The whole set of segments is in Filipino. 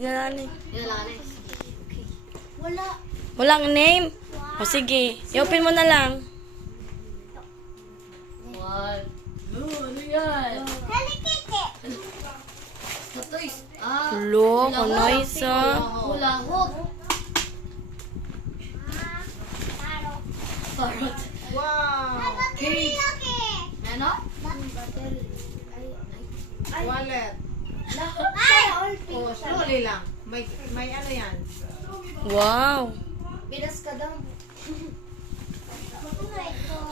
Inalani. Inalani. Sige. Okay. Wala. Walang name? O sige, i-open mo na lang. What? Ano yan? Sa toys. Lo, nice Hula hoop. Parrot. Wow! Cage. Ano? Wallet. Oh, slowly lang. May ano yan? Wow. Binas ka daw.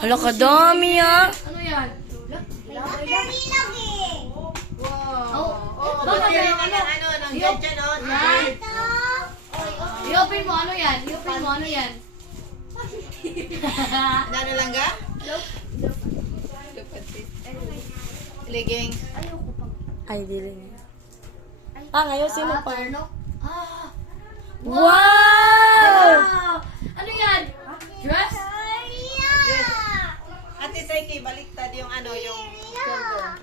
Hala, kadami Ano yan? Wow! Oh, baka bigyan may ka ng ano, ng dyan, oh. Yan. I-open mo, ano yan? I-open mo, ano yan? Ano lang ga? Leggings. Ay, dili niya. Ngayon sino pa? Parno? Wow! Ano yan? Dress? Ate Saiki, baliktad yung ano, yung shoulder.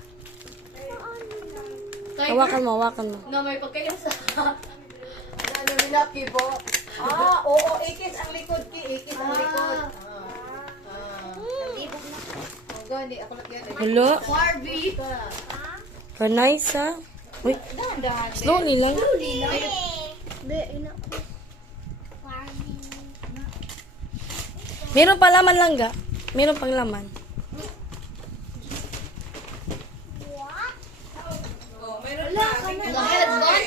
Hawakan mo, hawakan mo. Na may pagkayasa. Ano, minaki po? Oo, ikis ang likod ki. Ikis ang likod. Oh, hindi ako lagyan. Hala, Barbie. nice Uy, slowly lang. Meron pa laman lang ga. Meron pang laman. Oh, meron Wala pa. ka na. Headband?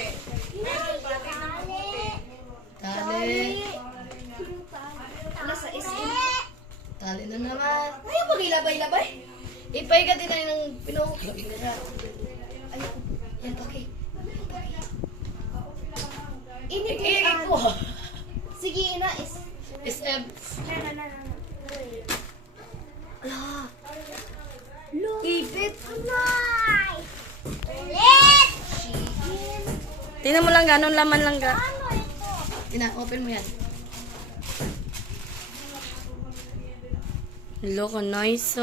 Meron pa. Tingnan mo puti. Tali. Nasa SM. Tali na naman. Ayaw mag-ilabay-labay. Ipay ka din ng pinong. Ayaw. Yan, paki. Ini Iik ko. Sige, ina is. SM. Na. Ipit. Let! Tingnan mo lang ga, anong laman lang ga. Open mo yan. Look, nice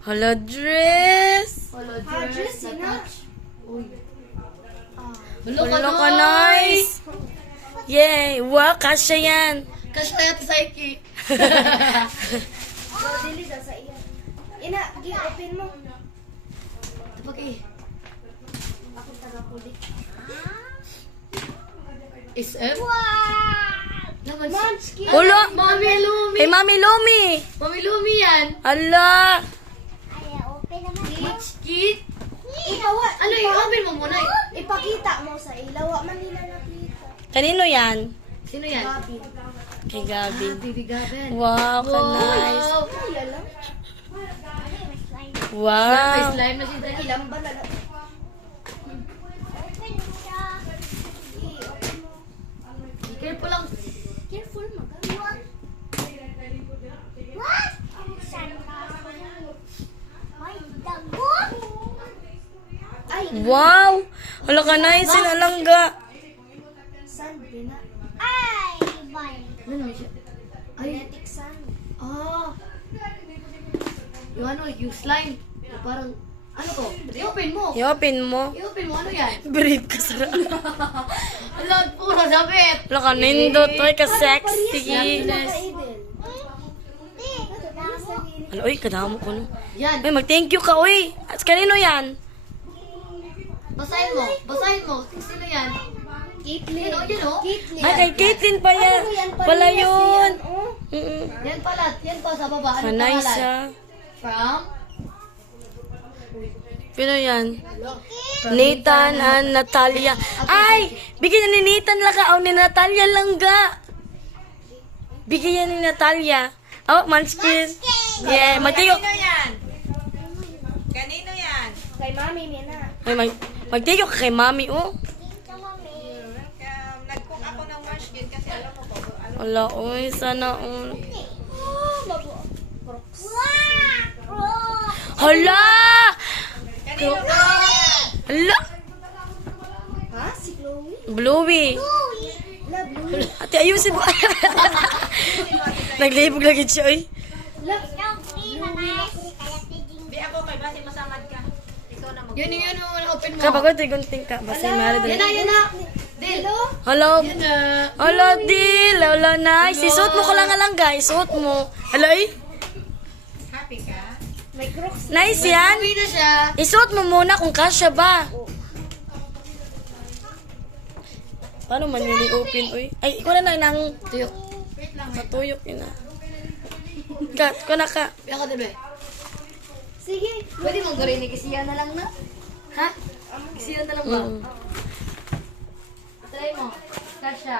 Hala, dress. Hello, dress, na ina. touch. Uy. Hala ka, nice. Yay! Wow, kasya yan. Kasi tayo sa Saiki. Dili sa iya. Ina, gi-open mo. Paki. Ako taga-puli. SM? Naman Munchkin. Ulo! Mami Lumi. Hey, Mami Lumi! Mami Lumi yan. Hala! Open naman. Peach Kit. Ipawa. Ano, i-open mo muna. Ipakita mo sa ilaw. Man nila nakita. Kanino yan? Sino yan? Gabi. Kay Gabi. Baby Gavin. Wow, ka nice. Wow. Kaya lang. May Wow. slime na si Dali. Ilang ba na lang? Open mo siya. Careful lang. Careful, magawa. What? Saan ka? Ay, dagot? Ay, Wow! Hala ka nice, sinalangga. sand na. Ay, bay. Ano naman siya? Ay. Kinetic sand. Ah. Yung ano, yung slime. Yung parang, ano to? I-open mo. I-open mo. I-open mo, ano yan? Breathe ka sara. Ala, puro sabit. Hala ka nindot, ay ka sexy. Yes. Hala, uy, kadamo ko no. Yan. Uy, mag-thank you ka, uy. At kanino yan? Basahin mo. Basahin mo. Sino yan? Caitlyn. Yan o. Caitlyn. Ay, kay Caitlyn pa yan. Ano yan? Pala Parehas yun. yan, oh. Mm-mm. Yan pala. Yan pa sa baba. Ano Nice pangalan? From? Pino yan? Nathan and Natalia. Ay! Bigyan niya ni Nathan lang ka. O ni Natalia lang ga. Bigyan niya ni Natalia. Oh, Munchkin. Yeah, magtigo. Kanino yan? Kanino yan? Kay mami niya na. Ay, magtigo ka kay mami, oh. Nag-cook ako ng munchkin kasi alam mo po. Wala, uy, sana, Oh, mabuo. Crocs. Hala! Kanino ka? Hala! Ha? Si Chloe? Bluey. La, Blue. Ate, ayusin mo. Naglibog lagi siya, uy. La, Di ako kay basi masamad ka. Ikaw na mag- Yun yung open mo. Kapag gunting ka, basta mara Yan doon. na, yan na. Dil. Hello. Hello, Dil. Hello, nice. Isuot mo ko lang guys. Isuot mo. Hello, eh. May crocs. Nice yan. Uwi na siya. Isuot mo muna kung kasya ba. Paano man yun i-open, uy? Ay, ikaw na nang Tuyok. natuyok yun na. Kat, ko na ka. Biya ka diba? Sige. Pwede mong gawin ni kisiya na lang na. Ha? Kisiya na lang ba? Mm. Try mo. Kasha.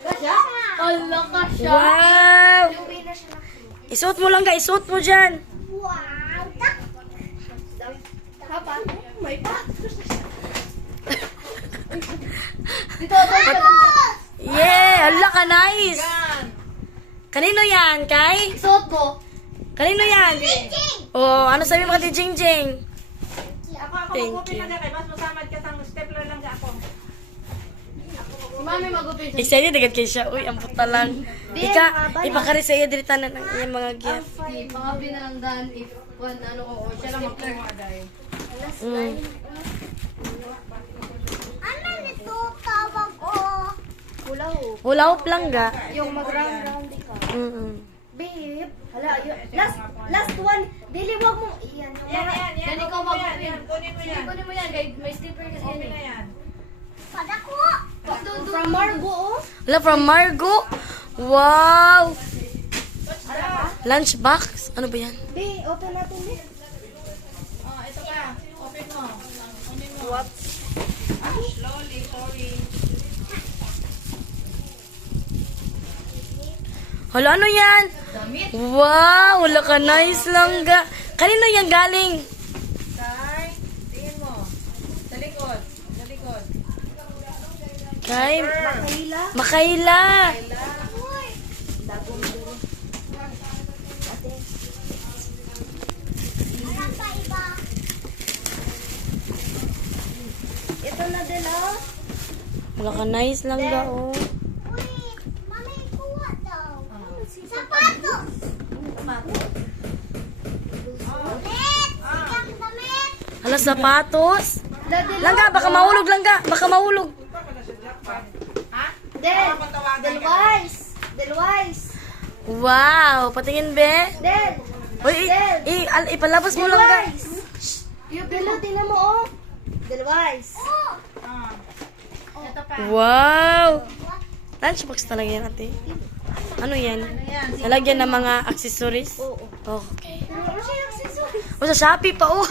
Kasha? Allah, kasha. Wow! Uwi na siya. Isuot mo lang guys. Isuot mo dyan. Wow. Tak. Hapa. May pa. Dito, Yeah! Hala ka, nice! Kanino yan, Kay? Suot mo. Kanino yan? Oh, ano sabi mo kay Jingjing? Thank you. Mas masamad ka sa stepler lang ako. Si Mami magupit. Excited agad kay siya. Uy, ang puta lang. Ipakari sa iyo diritanan ng iyang mga gift. Di, pangabi na lang dan if one ano ko or siya lang magkuha dahil. Mm. Ano nito? Tawag ko. Kulang. Wala ko lang ga. Yung mag-round ka. Babe. Hala, last one. Dili, wag mo. Iyan. Yan ikaw magupit. Kunin mo yan. Kunin mo yan, guys. May slipper kasi yan. eh. Yan. Pada ko. From Margo, oh. Wala, from Margo. Wow! Lunchbox? Ano ba yan? Be, open natin, be. Oh, ito pa. Open mo. Kunin mo. What? Slowly, sorry. Hala, ano yan? Damit. Wow! Wala ka, nice lang ga. Kanino yan galing? Tay, tingin mo. Sa likod. Sa likod. Kay Makahila. Makayla. Dagong dulo. Ate. Ito na din, oh. Wala ka, nice lang ga, oh. Mami, kuha daw. Sapatos! Hala, sapatos. Langga, baka mahulog, langga. Baka mahulog. Del! Delwise! Delwise! Wow! Patingin, be. Del! Uy, ipalabas mo lang ga. Delwise! Yung pilo, tingnan mo, oh. Delwise! Ito pa. Wow! Lunchbox talaga yan, ate. Ano yan? Nalagyan ng mga accessories? Oo. Okay. Pero ano siya yung accessories? O, sa Shopee pa, oh.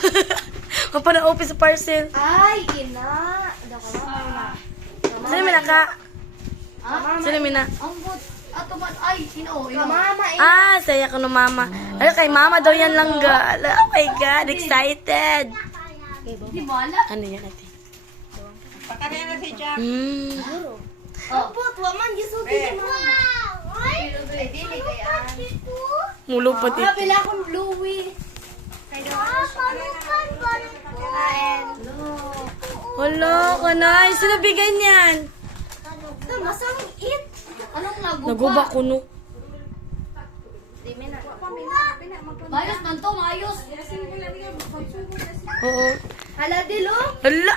Kung pa na-open sa parcel. Ay, ina! Dako na. Sino may naka? Mama. Sino may na? Ang but. Ato man. Ay, ino. Mama, eh. Ah, saya ko ng mama. Ano, kay mama daw yan lang ga. Oh my God, excited. Di bala. Ano yan, ate? Pakarya na si Jack. Oh, but, waman, gisutin mo. Ay, dili kaya. Mulupot Ah, ito. bila akong Louie. Palukan ba ng kuhain? Hala, kanay. Sino bigay niyan? Ito, masang it. Anong lago Naguba ko, no. Mayos man to, mayos. Oo. Hala, dilo. Hala,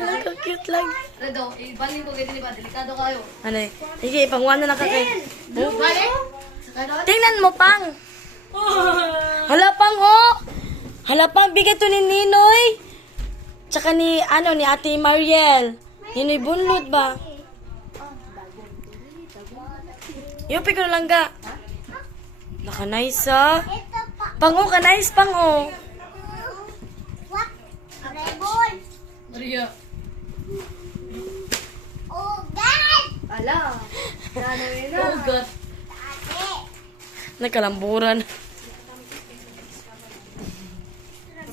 hala, cute lang. Redo, ibalin ko ganyan ba? Delikado kayo. Ano eh? Sige, pangwan na kay. Balik. Tingnan mo, pang. Hala, pang, oh. Hala, pang, bigay to ni Ninoy. Tsaka ni, ni Ate Mariel. Ninoy bunlot ba? Yupi ko na lang ga. Naka-nice, ah. Pang, oh, ka-nice, pang, oh. What? Rebol. Maria. Oh, God. Ala. Oh, God. Nagkalamburan.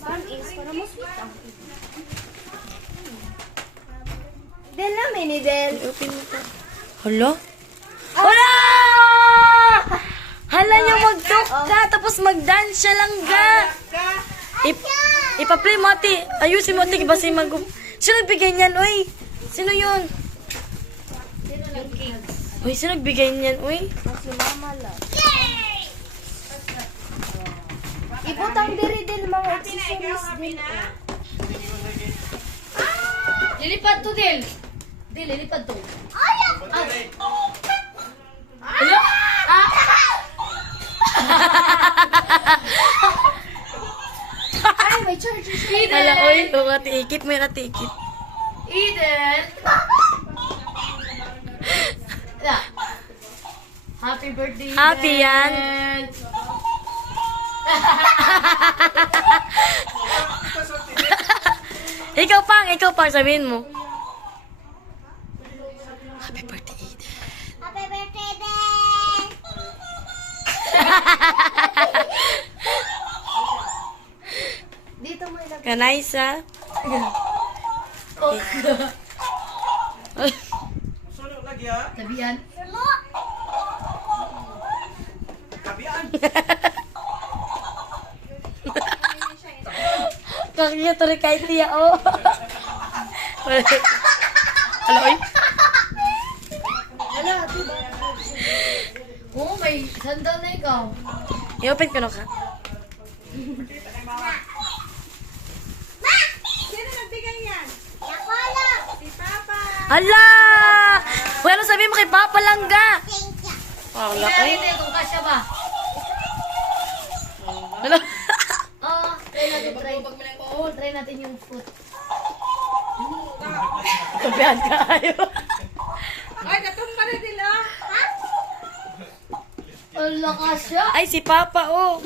Parang is, parang mo sweet ang Del na, mini Del. Open mo to. Hala? Hala! Hala niyo mag-talk ka, tapos mag-dance siya lang ga. Ipa-play mo, ate. Ayusin mo, ate. Basta mag... Sino nagbigay niyan, uy? Sino yun? Uy, sino nagbigay niyan, uy? Mas yung mama lang. Ibutang diri din mga accessories din. Lilipad to, Dil. Dil, lilipad to. Ano? Ah! Ay, may charger siya. Hala, oy. Oh, katikit. May katikit. Eden. Yeah. Happy birthday, Eden. Happy yan. Ikaw pang, sabihin mo. Happy birthday, Eden. Happy birthday, Ben! Dito mo ilagay. Kanaisa. Tabihan. Kaknya to rin kahit tiya, oh. Hala, oy. Wala, diba? Oo, may sandal na ikaw. I-open ko na ka. Sino nagbigay yan? Yakala! Si Papa. Hala! Well, sabihin mo kay Papa Langga. Wala, Kaya oy. rin kung kasya ba? Hala. Oo, try natin, try. Oo, try natin yung foot. Kapihan ka kayo. Ay, natumba rin nila. Ala kasya. Ay, si Papa, oh.